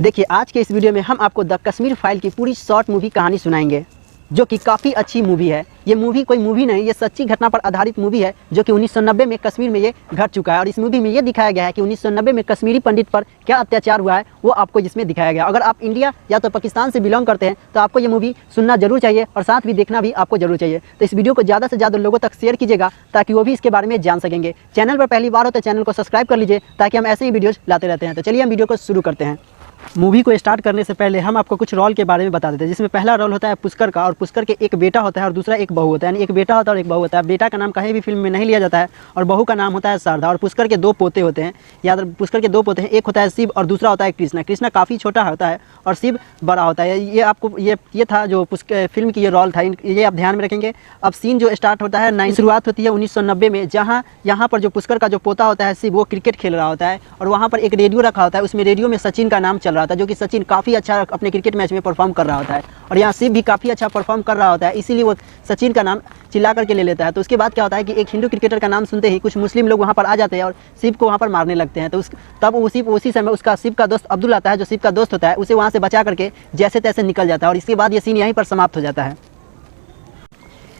देखिए आज के इस वीडियो में हम आपको द कश्मीर फाइल की पूरी शॉर्ट मूवी कहानी सुनाएंगे जो कि काफ़ी अच्छी मूवी है। ये मूवी कोई मूवी नहीं, ये सच्ची घटना पर आधारित मूवी है जो कि 1990 में कश्मीर में ये घट चुका है। और इस मूवी में ये दिखाया गया है कि 1990 में कश्मीरी पंडित पर क्या अत्याचार हुआ है वो आपको जिसमें दिखाया गया। अगर आप इंडिया या तो पाकिस्तान से बिलोंग करते हैं तो आपको ये मूवी सुनना जरूर चाहिए और साथ भी देखना भी आपको जरूर चाहिए। तो इस वीडियो को ज़्यादा से ज़्यादा लोगों तक शेयर कीजिएगा ताकि वो भी इसके बारे में जान सकेंगे। चैनल पर पहली बार हो तो चैनल को सब्सक्राइब कर लीजिए ताकि हम ऐसे ही वीडियोज़ लाते रहते हैं। तो चलिए हम वीडियो को शुरू करते हैं। मूवी को स्टार्ट करने से पहले हम आपको कुछ रोल के बारे में बता देते हैं, जिसमें पहला रोल होता है पुष्कर का। और पुष्कर के एक बेटा होता है और दूसरा एक बहू होता है, यानी एक बेटा होता है और एक बहू होता है। बेटा का नाम कहीं भी फिल्म में नहीं लिया जाता है और बहू का नाम होता है शारदा। और पुष्कर के दो पोते होते हैं, याद पुष्कर के दो पोते हैं, एक होता है शिव और दूसरा होता है कृष्णा। कृष्णा काफ़ी छोटा होता है और शिव बड़ा होता है। ये आपको ये था जो फिल्म की ये रोल था, ये आप ध्यान में रखेंगे। अब सीन जो स्टार्ट होता है शुरुआत होती है 1990 में, जहाँ यहाँ पर जो पुष्कर का जो पोता होता है शिव, वो क्रिकेट खेल रहा होता है और वहाँ पर एक रेडियो रखा होता है। उसमें रेडियो में सचिन का नाम चल रहा था, जो कि सचिन काफ़ी अच्छा अपने क्रिकेट मैच में परफॉर्म कर रहा होता है। और यहाँ शिव भी काफ़ी अच्छा परफॉर्म कर रहा होता है, इसीलिए वो सचिन का नाम चिल्ला करके ले लेता है। तो उसके बाद क्या होता है कि एक हिंदू क्रिकेटर का नाम सुनते ही कुछ मुस्लिम लोग वहाँ पर आ जाते हैं और शिव को वहाँ पर मारने लगते हैं। तो तब उसी समय उसका शिव का दोस्त अब्दुल आता है, जो शिव का दोस्त होता है, उसे वहाँ से बचा करके जैसे तैसे निकल जाता है। और इसके बाद ये सीन यहीं पर समाप्त हो जाता है।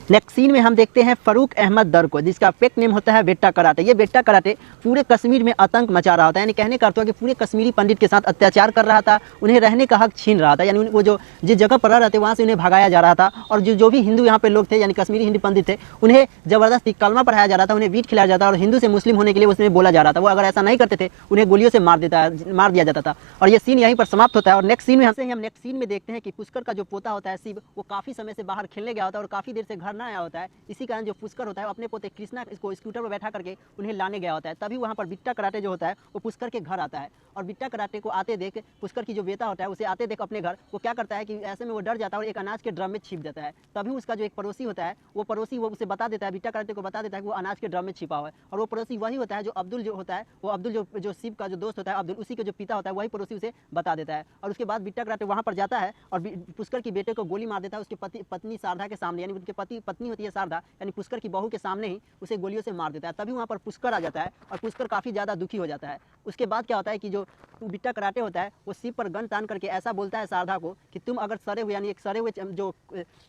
नेक्स्ट सीन में हम देखते हैं फरूक अहमद दर को, जिसका फेक नेम होता है बेट्टा कराटे। ये बेट्टा कराटे पूरे कश्मीर में आतंक मचा रहा होता है, यानी कहने का अर्थ है कि पूरे कश्मीरी पंडित के साथ अत्याचार कर रहा था, उन्हें रहने का हक छीन रहा था। यानी वो जो जिस जगह पर रह रहे थे वहाँ से उन्हें भगाया जा रहा था। और जो भी हिंदू यहाँ पे लोग थे, यानी कश्मीरी हिंदू पंडित थे, उन्हें जबरदस्ती कलमा पढ़ाया जा रहा था, उन्हें वीट खिलाया जाता था और हिंदू से मुस्लिम होने के लिए उसमें बोला जा रहा था। वो अगर ऐसा नहीं करते थे उन्हें गोलियों से मार दिया जाता था। और ये सीन यहीं पर समाप्त होता है। और नेक्स्ट सीन में हम नेक्स्ट सीन में देखते हैं कि पुष्कर का जो पोता होता है शिव, वो काफ़ी समय से बाहर खेलने गया होता है और काफ़ी देर से घर ना आया होता है। इसी कारण जो पुष्कर होता है अपने पोते कृष्णा इसको स्कूटर पर बैठा करके उन्हें लाने गया होता है। तभी वहाँ पर बिट्टा कराटे जो होता है वो पुष्कर के घर आता है। और बिट्टा कराटे को आते देख पुष्कर की जो बेटा होता है उसे आते देख अपने घर वो क्या करता है कि ऐसे में वो डर जाता है और एक अनाज के ड्रम में छिप जाता है। तभी उसका जो एक पड़ोसी होता है वो उसे बता देता है, बिट्टा कराटे को बता देता है कि वो अनाज के ड्रम में छिपा हुआ है। और वो पड़ोसी वही होता है जो अब्दुल जो होता है, वो अब्दुल जो शिव का जो दोस्त होता है अब्दुल, उसी के जो पिता होता है, वही पड़ोसी उसे बता देता है। और उसके बाद बिट्टा कराटे वहाँ पर जाता है और पुष्कर की बेटे को गोली मार देता है उसके पत्नी शारदा के सामने, यानी उनके पत्नी होती है शारदा, यानी पुष्कर की बहू के सामने ही उसे गोलियों से मार देता है। तभी वहाँ पर पुष्कर आ जाता है और पुष्कर काफ़ी ज़्यादा दुखी हो जाता है। उसके बाद क्या होता है कि जो बिट्टा कराटे होता है वो शिव पर गन तान करके ऐसा बोलता है शारदा को कि तुम अगर सड़े हुए, यानी एक सड़े हुए जो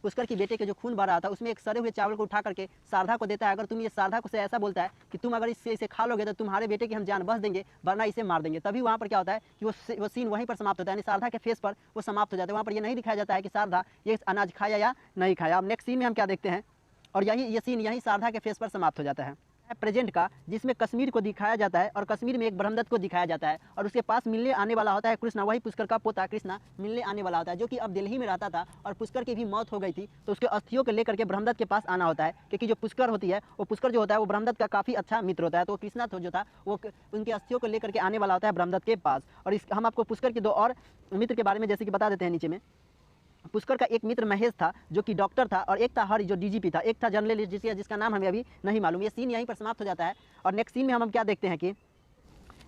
पुष्कर की बेटे के जो खून बह रहा था उसमें एक सड़े हुए चावल को उठा करके शारदा को देता है। अगर तुम ये शारदा को से ऐसा बोलता है कि तुम अगर इसे खा लोगे तो तुम्हारे बेटे की हम जान बच देंगे, वरना इसे मार देंगे। तभी वहाँ पर क्या होता है कि वो सीन वहीं पर समाप्त होता है, यानी शारदा के फेस पर वो समाप्त हो जाता है। वहाँ पर ये नहीं दिखाया जाता है कि शारदा ये अनाज खाया या नहीं खाया। अब नेक्स्ट सीन में हम क्या देखते हैं, और ये सीन यही शारदा के फेस पर समाप्त हो जाता है प्रेजेंट का, जिसमें कश्मीर को दिखाया जाता है और कश्मीर में एक ब्रह्मदत्त को दिखाया जाता है और उसके पास मिलने आने वाला होता है कृष्णा, वही पुष्कर का पोता कृष्णा मिलने आने वाला होता है, जो कि अब दिल्ली में रहता था। और पुष्कर की भी मौत हो गई थी तो उसके अस्थियों को लेकर के ब्रह्मदत्त के पास आना होता है, क्योंकि जो पुष्कर होती है वो पुष्कर जो होता है वो ब्रह्मदत्त का काफ़ी अच्छा मित्र होता है। तो कृष्णा जो था वो उनके अस्थियों को लेकर के आने वाला होता है ब्रह्मदत्त के पास। और हम आपको पुष्कर के दो और मित्र के बारे में जैसे कि बता देते हैं नीचे में। पुष्कर का एक मित्र महेश था जो कि डॉक्टर था, और एक था हरि जो डीजीपी था, एक था जर्नलिस्ट जिसका नाम हमें अभी नहीं मालूम। ये सीन यहीं पर समाप्त हो जाता है। और नेक्स्ट सीन में हम क्या देखते हैं कि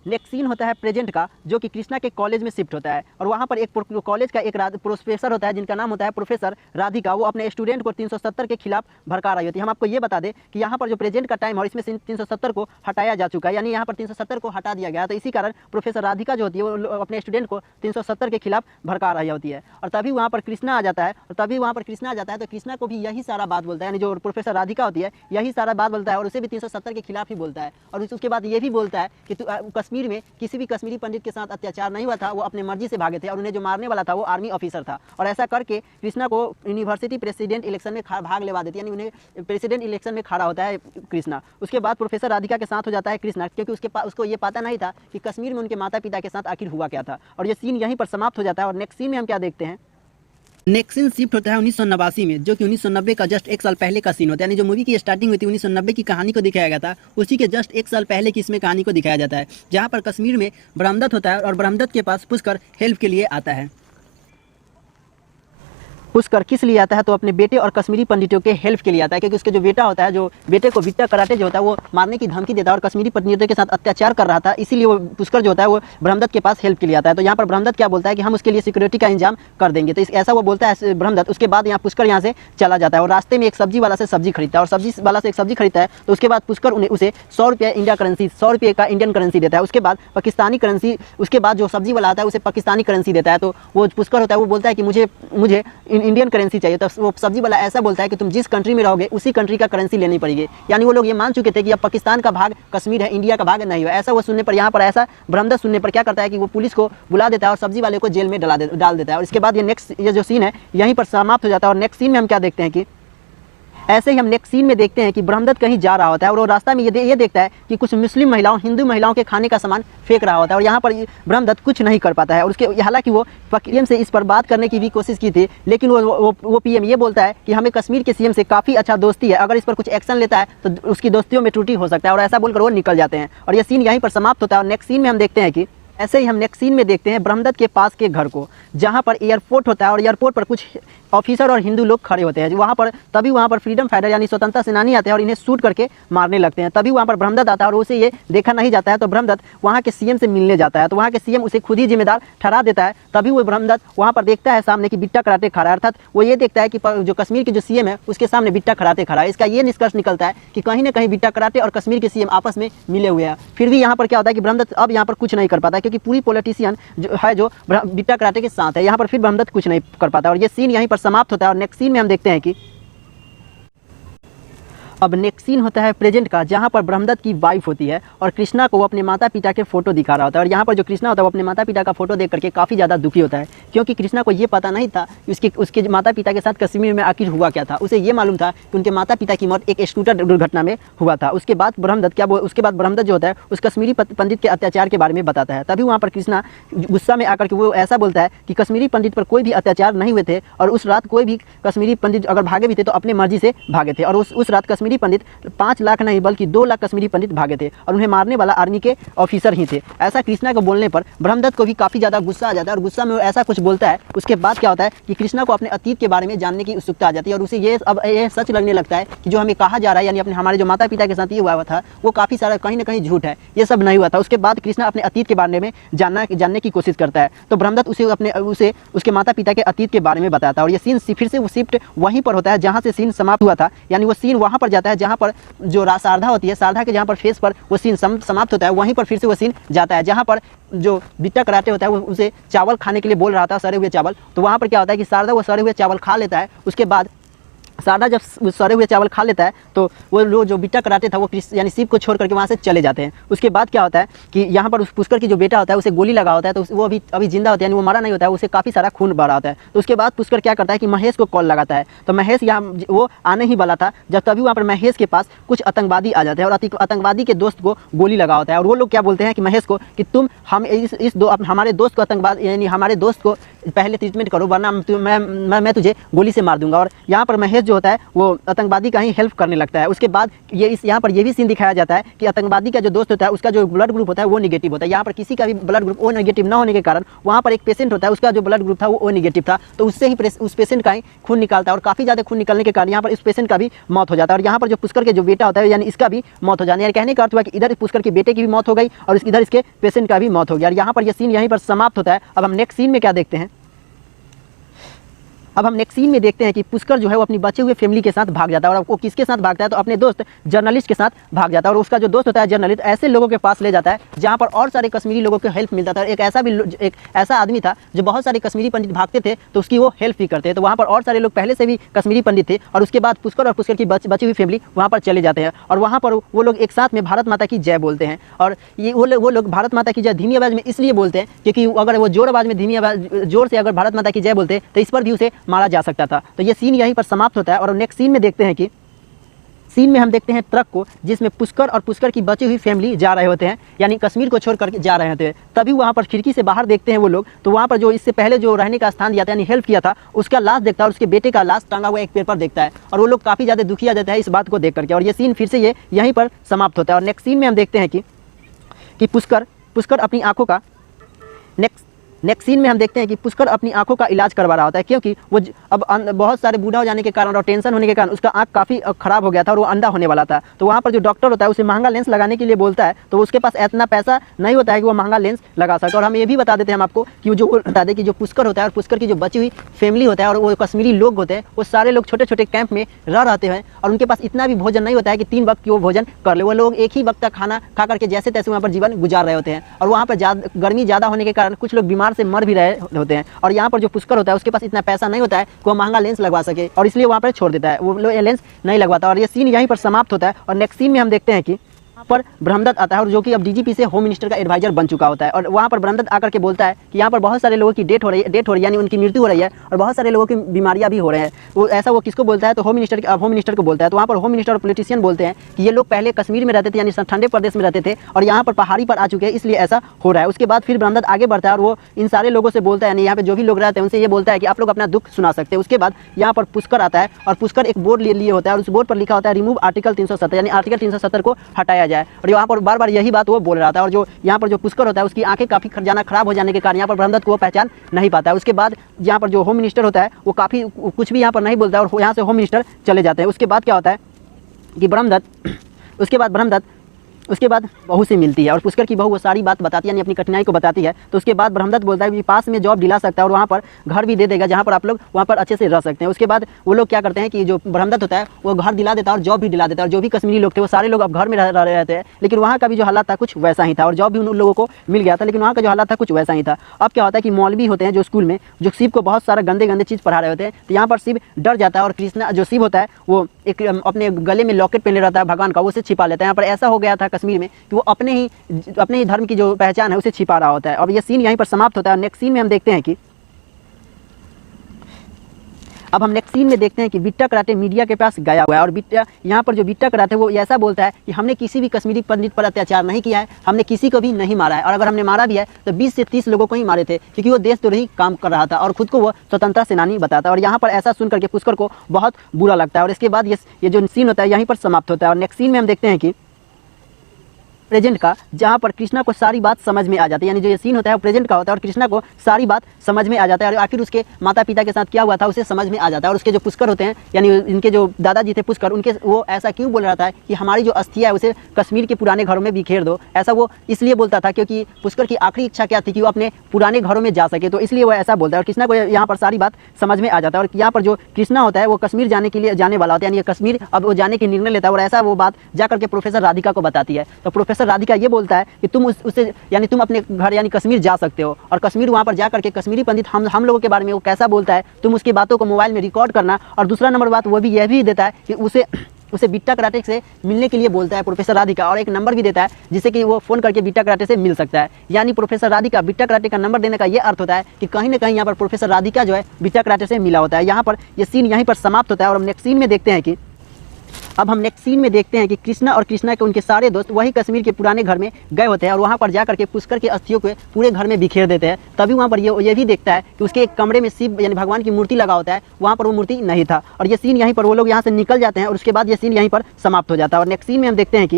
नेक्स्ट सीन होता है प्रेजेंट का, जो कि कृष्णा के कॉलेज में शिफ्ट होता है। और वहाँ पर एक कॉलेज का एक प्रोफेसर होता है जिनका नाम होता है प्रोफेसर राधिका। वो अपने स्टूडेंट को 370 के खिलाफ भड़का रही होती है। हम आपको ये बता दें कि यहाँ पर जो प्रेजेंट का टाइम है इसमें 370 को हटाया जा चुका है, यानी यहाँ पर 370 को हटा दिया गया। तो इसी कारण प्रोफेसर राधिका जो होती है वो अपने स्टूडेंट को 370 के खिलाफ भड़का रही होती है। और तभी वहाँ पर कृष्णा आ जाता है तो कृष्णा को भी यही सारा बात बोलता है, यानी जो प्रोफेसर राधिका होती है यही सारा बात बोलता है और उसे भी 370 के खिलाफ ही बोलता है। और उसके बाद ये भी बोलता है कि कश्मीर में किसी भी कश्मीरी पंडित के साथ अत्याचार नहीं हुआ था, वो अपने मर्जी से भागे थे और उन्हें जो मारने वाला था वो आर्मी ऑफिसर था। और ऐसा करके कृष्णा को यूनिवर्सिटी प्रेसिडेंट इलेक्शन में भाग लेवा देती है, यानी उन्हें प्रेसिडेंट इलेक्शन में खड़ा होता है कृष्णा। उसके बाद प्रोफेसर राधिका के साथ हो जाता है कृष्णा, क्योंकि उसको ये पता नहीं था कि कश्मीर में उनके माता पिता के साथ आखिर हुआ क्या था। और ये सीन यहीं पर समाप्त हो जाता है। और नेक्स्ट सीन में हम क्या देखते हैं, नेक्स्ट सीन शिफ्ट होता है 1989 में, जो कि 1990 का जस्ट एक साल पहले का सीन होता है। यानी जो मूवी की स्टार्टिंग हुई थी 1990 की कहानी को दिखाया गया था, उसी के जस्ट एक साल पहले की इसमें कहानी को दिखाया जाता है, जहाँ पर कश्मीर में ब्रह्मदत्त होता है और ब्रह्मदत्त के पास पुष्कर हेल्प के लिए आता है। पुष्कर किस लिए आता है, तो अपने बेटे और कश्मीरी पंडितों के हेल्प के लिए आता है, क्योंकि उसके जो बेटा होता है, जो बेटे को बिट्टा कराटे जो होता है वो मारने की धमकी देता है और कश्मीरी पंडितों के साथ अत्याचार कर रहा था, इसीलिए वो पुष्कर जो होता है वो ब्रह्मदत्त के पास हेल्प के लिए आता है। तो यहाँ पर ब्रह्मदत्त क्या बोलता है कि हम उसके लिए सिक्योरिटी का इंतजाम कर देंगे, तो ऐसा वो बोलता है ब्रह्मदत्त। उसके बाद यहाँ पुष्कर यहाँ से चला जाता है और रास्ते में एक सब्जी वाला से सब्जी खरीदता है, और सब्जी वाला से एक सब्जी खरीदता है, तो उसके बाद पुष्कर उसे 100 रुपये इंडिया करेंसी, 100 रुपये का इंडियन करेंसी देता है। उसके बाद पाकिस्तानी करेंसी, उसके बाद जो सब्जी वाला आता है उसे पाकिस्तानी करेंसी देता है। तो वो पुष्कर होता है वो बोलता है कि मुझे इंडियन करेंसी चाहिए, तो वो सब्जी वाला ऐसा बोलता है कि तुम जिस कंट्री में रहोगे उसी कंट्री का करेंसी लेनी पड़ेगी। यानी वो लोग ये मान चुके थे कि अब पाकिस्तान का भाग कश्मीर है, इंडिया का भाग नहीं है। ऐसा वो सुनने पर, यहाँ पर ऐसा ब्रह्मदत्त सुनने पर क्या करता है कि वो पुलिस को बुला देता है और सब्जी वाले को जेल में डाल देता है। और इसके बाद ये जो सीन है यहीं पर समाप्त हो जाता है। और नेक्स्ट सीन में हम क्या देखते हैं कि ऐसे ही हम नेक्स्ट सीन में देखते हैं कि ब्रह्मदत्त कहीं जा रहा होता है और वो रास्ता में ये देखता है कि कुछ मुस्लिम महिलाओं, हिंदू महिलाओं के खाने का सामान फेंक रहा होता है, और यहाँ पर ब्रह्मदत्त कुछ नहीं कर पाता है। और उसके हालांकि वो पीएम से इस पर बात करने की भी कोशिश की थी, लेकिन वो पीएम ये बोलता है कि हमें कश्मीर के सीएम से काफ़ी अच्छा दोस्ती है, अगर इस पर कुछ एक्शन लेता है तो उसकी दोस्तियों में त्रुटि हो सकता है, और ऐसा बोलकर वो निकल जाते हैं। और ये सीन यहीं पर समाप्त होता है। और नेक्स्ट सीन में हम देखते हैं कि ऐसे ही हम नेक्स्ट सीन में देखते हैं ब्रह्मदत्त के पास के घर को, जहाँ पर एयरपोर्ट होता है और एयरपोर्ट पर कुछ ऑफिसर और हिंदू लोग खड़े होते हैं। वहाँ पर फ्रीडम फाइटर यानी स्वतंत्रता सेनानी आते हैं और इन्हें शूट करके मारने लगते हैं। तभी वहाँ पर ब्रह्मदत्त आता है और उसे ये देखा नहीं जाता है, तो ब्रह्मदत्त वहाँ के सीएम से मिलने जाता है, तो वहाँ के सीएम उसे खुद ही जिम्मेदार ठहरा देता है। तभी वो ब्रह्मदत्त वहाँ पर देखता है सामने की बिट्टा कराटे खड़ा है, अर्थात वो ये देखता है कि जो कश्मीर के जो सीएम है उसके सामने बिट्टा कराटे खड़ा है। इसका ये निष्कर्ष निकलता है कि कहीं ना कहीं बिट्टा कराटे और कश्मीर के सीएम आपस में मिले हुए हैं। फिर भी यहाँ पर क्या होता है कि ब्रह्मदत्त अब यहाँ पर कुछ नहीं कर पाता है, क्योंकि पूरी पॉलिटिशियन जो बिट्टा कराटे के साथ है, यहाँ पर फिर ब्रह्मदत्त कुछ नहीं कर पाता और ये सीन यहीं पर समाप्त होता है। और नेक्स्ट सीन में हम देखते हैं कि अब नेक्स्ट सीन होता है प्रेजेंट का, जहाँ पर ब्रह्मदत्त की वाइफ होती है और कृष्णा को वो अपने माता पिता के फोटो दिखा रहा होता है। और यहाँ पर जो कृष्णा होता है वो अपने माता पिता का फोटो देख करके काफ़ी ज़्यादा दुखी होता है, क्योंकि कृष्णा को ये पता नहीं था कि उसके माता पिता के साथ कश्मीर में आखिर हुआ क्या था। उसे ये मालूम था कि उनके माता पिता की मौत एक स्कूटर दुर्घटना में हुआ था। उसके बाद ब्रह्मदत्त जो होता है उस कश्मीरी पंडित के अत्याचार के बारे में बताता है। तभी वहाँ पर कृष्णा गुस्सा में आकर के वो ऐसा बोलता है कि कश्मीरी पंडित पर कोई भी अत्याचार नहीं हुए थे, और उस रात कोई भी कश्मीरी पंडित अगर भागे भी थे तो अपने मर्जी से भागे थे। और उस रात कश्मीरी पंडित 5 लाख नहीं बल्कि 2 लाख कश्मीरी पंडित भागे थे, और उन्हें मारने वाला आर्मी के ऑफिसर ही थे। ऐसा कृष्णा को बोलने पर ब्रह्मदत्त को भी काफ़ी ज़्यादा गुस्सा आ जाता है, और गुस्सा में वो ऐसा कुछ बोलता है। उसके बाद क्या होता है कि कृष्णा को अपने अतीत के बारे में जानने की उत्सुकता आ जाती है, और उसे ये सच लगने लगता है कि जो हमें कहा जा रहा है, यानी हमारे जो माता पिता के साथ ये हुआ था वो काफ़ी सारा कहीं ना कहीं झूठ है, ये सब नहीं हुआ था। उसके बाद कृष्णा अपने अतीत के बारे में जानने की कोशिश करता है, तो ब्रह्मदत्त उसे उसके माता पिता के अतीत के बारे में बताता है। और ये सीन फिर से वो शिफ्ट वहीं पर होता है जहाँ से सीन समाप्त हुआ था, यानी वो सीन वहाँ पर जाता है जहाँ पर जो शारदा होती है, शारदा के जहाँ पर फेस पर वो सीन समाप्त होता है, वहीं पर फिर से वो सीन जाता है जहाँ पर जो बिट्टा कराटे होता है वो उसे चावल खाने के लिए बोल रहा था, सड़े हुए चावल। तो वहाँ पर क्या होता है कि शारदा वो सड़े हुए चावल खा लेता है। उसके बाद शारदा जब सड़े हुए चावल खा लेता है तो वो लोग जो बिट्टा कराटे था वो यानी शिव को छोड़ करके वहाँ से चले जाते हैं। उसके बाद क्या होता है कि यहाँ पर उस पुष्कर की जो बेटा होता है उसे गोली लगा होता है, तो वो अभी जिंदा होता है, यानी वो मरा नहीं होता है, उसे काफ़ी सारा खून बह रहा होता है। तो उसके बाद पुष्कर क्या करता है कि महेश को कॉल लगाता है, तो महेश यहाँ वो आने ही वाला था जब तभी वहाँ पर महेश के पास कुछ आतंकवादी आ जाते हैं, और आतंकवादी के दोस्त को गोली लगा होता है। और वो लोग क्या बोलते हैं कि महेश को कि तुम हम हमारे दोस्त को आतंकवाद यानी हमारे दोस्त को पहले ट्रीटमेंट करो, वरना मैं तुझे गोली से मार दूंगा। और यहाँ पर महेश जो होता है वो आतंकवादी का ही हेल्प करने लगता है। उसके बाद यहाँ पर ये भी सीन दिखाया जाता है कि आतंकवादी का जो दोस्त होता है उसका जो ब्लड ग्रुप होता है वो निगेटिव होता है। यहाँ पर किसी का भी ब्लड ग्रुप ओ निगेटिव ना होने के कारण वहाँ पर एक पेशेंट होता है, उसका जो ब्लड ग्रुप था वो ओ निगेटिव था, तो उससे ही उस पेशेंट का ही खून निकालता है, और काफ़ी ज़्यादा खून निकलने के कारण यहाँ पर इस पेशेंट का भी मौत हो जाता है। और यहाँ पर जो पुष्कर के जो बेटा होता है यानी इसका भी मौत हो जाना, यानी कहने का अर्थ हुआ कि इधर पुष्कर के बेटे की भी मौत हो गई और इधर इसके पेशेंट का भी मौत हो गया। और यहाँ पर यह सीन यहीं पर समाप्त होता है। अब हम नेक्स्ट सीन में क्या देखते हैं, अब हम नेक्स्ट सीन में देखते हैं कि पुष्कर जो है वो अपनी बचे हुए फैमिली के साथ भाग जाता है, और वो किसके साथ भागता है तो अपने दोस्त जर्नलिस्ट के साथ भाग जाता है। और उसका जो दोस्त होता है जर्नलिस्ट ऐसे लोगों के पास ले जाता है जहाँ पर और सारे कश्मीरी लोगों को हेल्प मिलता था। एक ऐसा आदमी था जो बहुत सारे कश्मीरी पंडित भागते थे तो उसकी वो हेल्प भी करते हैं, तो वहाँ पर और सारे लोग पहले से भी कश्मीरी पंडित थे। और उसके बाद पुष्कर और पुष्कर की बची हुई फैमिली वहाँ पर चले जाते हैं, और वहाँ पर वो लोग एक साथ में भारत माता की जय बोलते हैं। और ये वो लोग भारत माता की जय धीमी आवाज़ में इसलिए बोलते हैं क्योंकि अगर वो जोर आवाज़ में जोर से अगर भारत माता की जय बोलते तो इस पर भी उसे मारा जा सकता था। तो ये सीन यहीं पर समाप्त होता है। और नेक्स्ट सीन में देखते हैं कि सीन में हम देखते हैं ट्रक को, जिसमें पुष्कर और पुष्कर की बची हुई फैमिली जा रहे होते हैं, यानी कश्मीर को छोड़ करके जा रहे होते हैं। तभी वहाँ पर खिड़की से बाहर देखते हैं वो लोग, तो वहाँ पर जो इससे पहले जो रहने का स्थान दिया था यानी हेल्प किया था उसका लाश देखता है, और उसके बेटे का लाश टांगा हुआ एक पेड़ पर देखता है, और वो लोग काफ़ी ज़्यादा दुखी आ जाता है इस बात को देख करके। और ये सीन फिर से यहीं पर समाप्त होता है। और नेक्स्ट सीन में हम देखते हैं कि पुष्कर अपनी आँखों का नेक्स्ट सीन में हम देखते हैं कि पुष्कर अपनी आंखों का इलाज करवा रहा होता है, क्योंकि वो अब बहुत सारे बूढ़ा हो जाने के कारण और टेंशन होने के कारण उसका आंख काफ़ी खराब हो गया था और वो अंधा होने वाला था। तो वहाँ पर जो डॉक्टर होता है उसे महंगा लेंस लगाने के लिए बोलता है, तो उसके पास इतना पैसा नहीं होता है कि वो महंगा लेंस लगा सके। और हम ये भी बता देते हैं हम आपको कि जो बता दें कि जो पुष्कर होता है और पुष्कर की जो बची हुई फैमिली होता है और वो कश्मीरी लोग होते हैं, वो सारे लोग छोटे छोटे कैंप में रह रहते हैं और उनके पास इतना भी भोजन नहीं होता है कि 3 वक्त की वो भोजन कर ले। वो लोग एक ही वक्त का खाना खा करके जैसे तैसे वहाँ पर जीवन गुजार रहे होते हैं और वहाँ पर गर्मी ज़्यादा होने के कारण कुछ लोग बीमार से मर भी रहे होते हैं। और यहाँ पर जो पुष्कर होता है उसके पास इतना पैसा नहीं होता है कि वो महंगा लेंस लगवा सके और इसलिए वहाँ पर छोड़ देता है, वो लेंस नहीं लगवाता। और ये सीन यहीं पर समाप्त होता है। और नेक्स्ट सीन में हम देखते हैं कि पर ब्रह्मदत्त आता है और जो कि अब डीजीपी से होम मिनिस्टर का एडवाइजर बन चुका होता है। और वहाँ पर ब्रह्मदत्त आकर के बोलता है कि यहाँ पर बहुत सारे लोगों की डेथ हो रही है यानी उनकी मृत्यु हो रही है और बहुत सारे लोगों की बीमारियाँ भी हो रहे हैं। वो ऐसा वो किसको बोलता है, तो होम मिनिस्टर को बोलता है। तो वहाँ पर होम मिनिस्टर और पॉलिटिशियन बोलते हैं कि ये लोग पहले कश्मीर में रहते थे यानी ठंडे प्रदेश में रहते थे और यहाँ पर पहाड़ी पर आ चुके हैं, इसलिए ऐसा हो रहा है। उसके बाद फिर ब्रह्मदत्त आगे बढ़ता है और वो इन सारे लोगों से बोलता है, यानी यहाँ पे जो भी लोग रहते हैं उनसे ये बोलता है कि आप लोग अपना दुख सुना सकते हैं। उसके बाद यहाँ पर पुष्कर आता है और पुष्कर एक बोर्ड लिए होता है और उस बोर्ड पर लिखा होता है रिमूव आर्टिकल 370, यानी आर्टिकल 370 को हटाया जाए। और यहाँ पर बार यही बात वो बोल रहा था। और जो यहाँ पर जो पुष्कर होता है उसकी आंखें काफ़ी जाना खराब हो जाने के कारण यहाँ पर ब्रह्मदत्त को वो पहचान नहीं पाता है। उसके बाद यहाँ पर जो होम मिनिस्टर होता है वो काफ़ी कुछ भी यहाँ पर नहीं बोलता है और यहाँ से होम मिनिस्टर चले जाते हैं। उसके बाद क्या होता है कि ब्रह्मदत्त उसके बाद बहू से मिलती है और पुष्कर की बहू वो सारी बात बताती है, यानी अपनी कठिनाई को बताती है। तो उसके बाद ब्रह्मदत्त बोलता है कि पास में जॉब दिला सकता है और वहाँ पर घर भी दे देगा जहाँ पर आप लोग वहाँ पर अच्छे से रह सकते हैं। उसके बाद वो लोग क्या करते हैं कि जो ब्रह्मदत्त होता है वो घर दिला देता है और जॉब भी दिला देता है। और जो भी कश्मीरी लोग थे वो सारे लोग अब घर में रह रहे थे, लेकिन वहाँ का भी जो हालात था कुछ वैसा ही था और जॉब भी उन लोगों को मिल गया था, लेकिन वहाँ का जो हालात था कुछ वैसा ही था। अब क्या होता है कि मौलवी होते हैं जो स्कूल में जो शिव को बहुत सारा गंदे चीज़ पढ़ा रहे होते हैं, तो यहाँ पर शिव डर जाता है और कृष्णा जो शिव होता है वो एक अपने गले में लॉकेट पहने रहता है भगवान का, उसे छिपा लेता है। यहाँ पर ऐसा हो गया था कश्मीर में कि वो अपने ही धर्म की जो पहचान है उसे छिपा रहा होता है। अब ये सीन यहीं पर समाप्त होता है। नेक्स्ट सीन में हम देखते हैं कि बिट्टा कराटे मीडिया के पास गया हुआ है और यहाँ पर जो बिट्टा कराटे वो ऐसा बोलता है कि हमने किसी भी कश्मीरी पंडित पर अत्याचार नहीं किया है, हमने किसी को भी नहीं मारा है और अगर हमने मारा भी है तो 20 से 30 लोगों को ही मारे थे, क्योंकि वो देशद्रोही काम कर रहा था और खुद को वो स्वतंत्रता सेनानी बताता है। और यहाँ पर ऐसा सुन करके पुष्कर को बहुत बुरा लगता है और इसके बाद ये जो सीन होता है यहीं पर समाप्त होता है। और नेक्स्ट सीन में हम देखते हैं कि प्रेजेंट का, जहाँ पर कृष्णा को सारी बात समझ में आ जाती है, यानी जो ये सीन होता है वो प्रेजेंट का होता है और कृष्णा को सारी बात समझ में आ जाता है और आखिर उसके माता पिता के साथ क्या हुआ था उसे समझ में आ जाता है। और उसके जो पुष्कर होते हैं यानी इनके जो दादाजी थे पुष्कर, उनके वो ऐसा क्यों बोल रहा था कि हमारी जो अस्थियाँ है उसे कश्मीर के पुराने घरों में बिखेर दो, ऐसा वो इसलिए बोलता था क्योंकि पुष्कर की आखिरी इच्छा क्या थी कि वो अपने पुराने घरों में जा सके, तो इसलिए वो ऐसा बोलता है। और कृष्णा को यहाँ पर सारी बात समझ में आ जाता है। और यहाँ पर जो कृष्णा होता है वो कश्मीर जाने के लिए जाने वाला होता है, यानी कश्मीर अब वो जाने के निर्णय लेता है और ऐसा वो बात जा करके प्रोफेसर राधिका को बताती है। तो प्रोफेसर राधिका ये बोलता है कि तुम उससे यानी तुम अपने घर यानी कश्मीर जा सकते हो और कश्मीर वहाँ पर जा करके कश्मीरी पंडित हम लोगों के बारे में वो कैसा बोलता है तुम उसकी बातों को मोबाइल में रिकॉर्ड करना। और दूसरा नंबर बात वो भी यह भी देता है कि उसे बिट्टा कराटे से मिलने के लिए बोलता है प्रोफेसर राधिका, और एक नंबर भी देता है जिससे कि वो फ़ोन करके बिट्टा कराटे से मिल सकता है। यानी प्रोफेसर राधिका बिट्टा कराटे का नंबर देने का ये अर्थ होता है कि कहीं ना कहीं यहाँ पर प्रोफेसर राधिका जो है बिट्टा कराटे से मिला होता है। यहाँ पर ये सीन यहीं पर समाप्त होता है। और हम नेक्स्ट सीन में देखते हैं कि कृष्णा और कृष्णा के उनके सारे दोस्त वही कश्मीर के पुराने घर में गए होते हैं और वहाँ पर जाकर के पुष्कर के अस्थियों को पूरे घर में बिखेर देते हैं। तभी वहाँ पर ये भी देखता है कि उसके एक कमरे में शिव यानी भगवान की मूर्ति लगा होता है, वहाँ पर वो मूर्ति नहीं था। और ये सीन यहीं पर वो लोग यहाँ से निकल जाते हैं और उसके बाद ये सीन यहीं पर समाप्त हो जाता है। और नेक्स्ट सीन में हम देखते हैं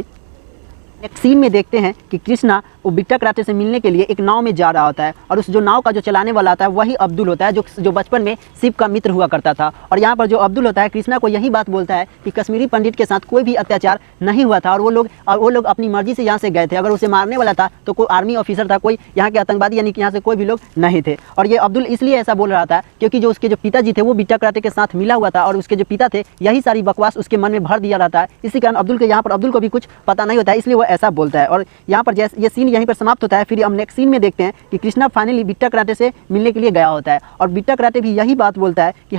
कि कृष्णा वो बिट्टा कराटे से मिलने के लिए एक नाव में जा रहा होता है और उस जो नाव का जो चलाने वाला होता है वही अब्दुल होता है जो बचपन में शिव का मित्र हुआ करता था। और यहाँ पर जो अब्दुल होता है कृष्णा को यही बात बोलता है कि कश्मीरी पंडित के साथ कोई भी अत्याचार नहीं हुआ था और वो लोग अपनी मर्जी से यहाँ से गए थे। अगर उसे मारने वाला था तो कोई आर्मी ऑफिसर था, कोई यहाँ के आतंकवादी यानी कि यहाँ से कोई भी लोग नहीं थे। और ये अब्दुल इसलिए ऐसा बोल रहा था क्योंकि जो उसके जो पिताजी थे वो बिट्टा कराटे के साथ मिला हुआ था और उसके जो पिता थे यही सारी बकवास उसके मन में भर दिया रहता है। इसी कारण अब्दुल को भी कुछ पता नहीं होता है, इसलिए वो ऐसा बोलता है। और यहाँ पर ये सीन यहीं पर समाप्त होता है। फिर हम नेक्स्ट सीन में देखते हैं कि कृष्णा फाइनली बिट्टा कराटे से मिलने के लिए गया होता है और बिट्टा कराटे भी यही बात बोलता है कि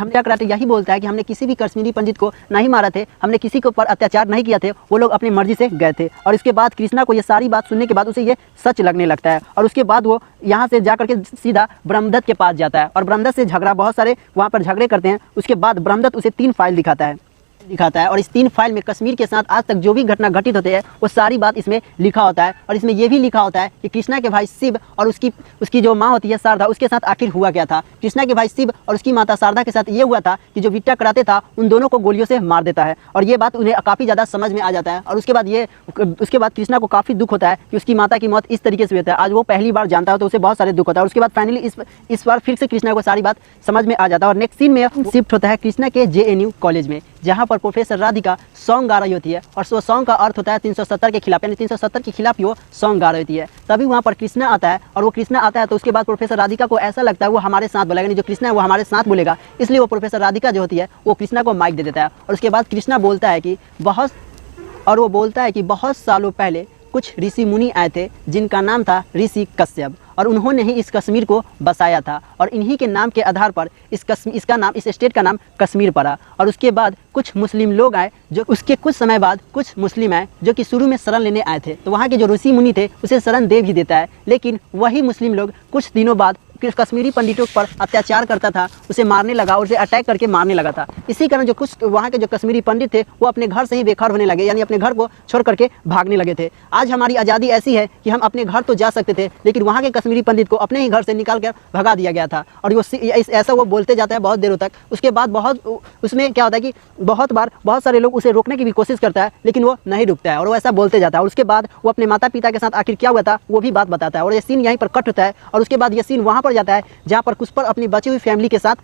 हमने किसी भी कश्मीरी पंडित को नहीं मारा थे, हमने किसी के ऊपर अत्याचार नहीं किया थे, वो लोग अपनी मर्जी से गए थे। और इसके बाद कृष्णा को ये सारी बात सुनने के बाद उसे ये सच लगने लगता है और उसके बाद वो यहाँ से जाकर के सीधा ब्रह्मदत्त के पास जाता है और ब्रह्मदत्त से बहुत सारे वहाँ पर झगड़े करते हैं। उसके बाद ब्रह्मदत्त उसे 3 फाइल दिखाता है दिखाता है। और इस 3 फाइल में कश्मीर के साथ आज तक जो भी घटना घटित होते हैं वो सारी बात इसमें लिखा होता है। और इसमें ये भी लिखा होता है कि कृष्णा के भाई शिव और उसकी जो माँ होती है शारदा, उसके साथ आखिर हुआ क्या था। कृष्णा के भाई शिव और उसकी माता शारदा के साथ ये हुआ था कि जो विट्टा कराते था उन दोनों को गोलियों से मार देता है। और ये बात उन्हें काफ़ी ज़्यादा समझ में आ जाता है। और उसके बाद कृष्णा को काफ़ी दुख होता है कि उसकी माता की मौत इस तरीके से हुई है। आज वो पहली बार जानता है तो उसे बहुत सारे दुख होता है। और उसके बाद फाइनली इस बार फिर से कृष्णा को सारी बात समझ में आ जाता है। और नेक्स्ट सीन में शिफ्ट होता है कृष्णा के JNU कॉलेज में, जहाँ पर प्रोफेसर राधिका सॉन्ग गा रही होती है। और वो सॉन्ग का अर्थ होता है 370 के खिलाफ, यानी 370 के खिलाफ ही वो सॉन्ग गा रही होती है। तभी वहाँ पर कृष्णा आता है। और वो कृष्णा आता है तो उसके बाद प्रोफेसर राधिका को ऐसा लगता है वो हमारे साथ बोलेगा, नहीं जो कृष्णा है वो हमारे साथ बोलेगा। इसलिए वो प्रोफेसर राधिका जो होती है वो कृष्णा को माइक दे देता है। और उसके बाद कृष्णा बोलता है कि बहुत सालों पहले कुछ ऋषि मुनि आए थे जिनका नाम था ऋषि कश्यप, और उन्होंने ही इस कश्मीर को बसाया था। और इन्हीं के नाम के आधार पर इस स्टेट का नाम कश्मीर पड़ा। और उसके बाद कुछ मुस्लिम लोग आए, जो उसके कुछ समय बाद कुछ मुस्लिम आए जो कि शुरू में शरण लेने आए थे। तो वहाँ के जो ऋषि मुनि थे उसे शरण दे भी देता है, लेकिन वही मुस्लिम लोग कुछ दिनों बाद कश्मीरी पंडितों पर अत्याचार करता था, उसे मारने लगा और उसे अटैक करके मारने लगा था। इसी कारण जो कुछ वहाँ के जो कश्मीरी पंडित थे वो अपने घर से ही बेघर होने लगे, यानी अपने घर को छोड़ करके भागने लगे थे। आज हमारी आज़ादी ऐसी है कि हम अपने घर तो जा सकते थे, लेकिन वहाँ के कश्मीरी पंडित को अपने ही घर से निकाल कर भगा दिया गया था। और वो ऐसा वो बोलते जाता है बहुत देरों तक। उसके बाद उसमें क्या होता है कि बहुत सारे लोग उसे रोकने की भी कोशिश करता है, लेकिन वो नहीं रुकता है और वो ऐसा बोलते जाता है। और उसके बाद वो अपने माता पिता के साथ आखिर क्या हुआ था वो भी बात बताता है। और ये सीन यहीं पर कट होता है। और उसके बाद ये सीन वहाँ पर जाता है जहाँ पर पुष्कर अपनी बची हुई फैमिली के साथ,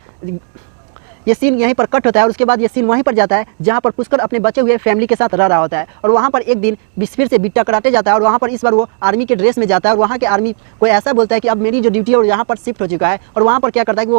ये सीन यहीं पर कट होता है। और उसके बाद ये सीन वहीं पर जाता है जहाँ पर पुष्कर अपने बचे हुए फैमिली के साथ रह रहा होता है। और वहाँ पर एक दिन फिर से बिट्टा कराटे जाता है। और वहाँ पर इस बार वो आर्मी के ड्रेस में जाता है। और वहाँ के आर्मी को ऐसा बोलता है कि अब मेरी जो ड्यूटी है वो यहाँ पर शिफ्ट हो चुका है। और वहाँ पर क्या करता है कि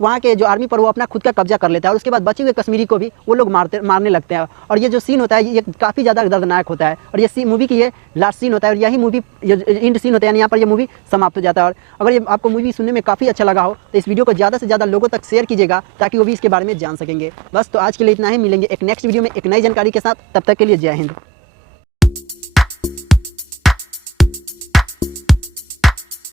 वहाँ के जो आर्मी पर वो अपना खुद का कब्जा कर लेता है। और उसके बाद बचे हुए कश्मीरी को भी वो लोग मारने लगते हैं। और ये जो सीन होता है ये काफ़ी ज़्यादा दर्दनाक होता है। और ये मूवी की ये लास्ट सीन होता है। और यही मूवी एंड सीन होता है, यानी यहाँ पर ये मूवी समाप्त हो जाता है। और अगर ये आपको मूवी सुनने में काफ़ी अच्छा लगा हो तो इस वीडियो को ज़्यादा से ज़्यादा लोगों तक शेयर कीजिएगा, ताकि वो भी इसके बारे में जान सकेंगे। बस तो आज के लिए इतना ही, मिलेंगे एक नेक्स्ट वीडियो में एक नई जानकारी के साथ। तब तक के लिए जय हिंद।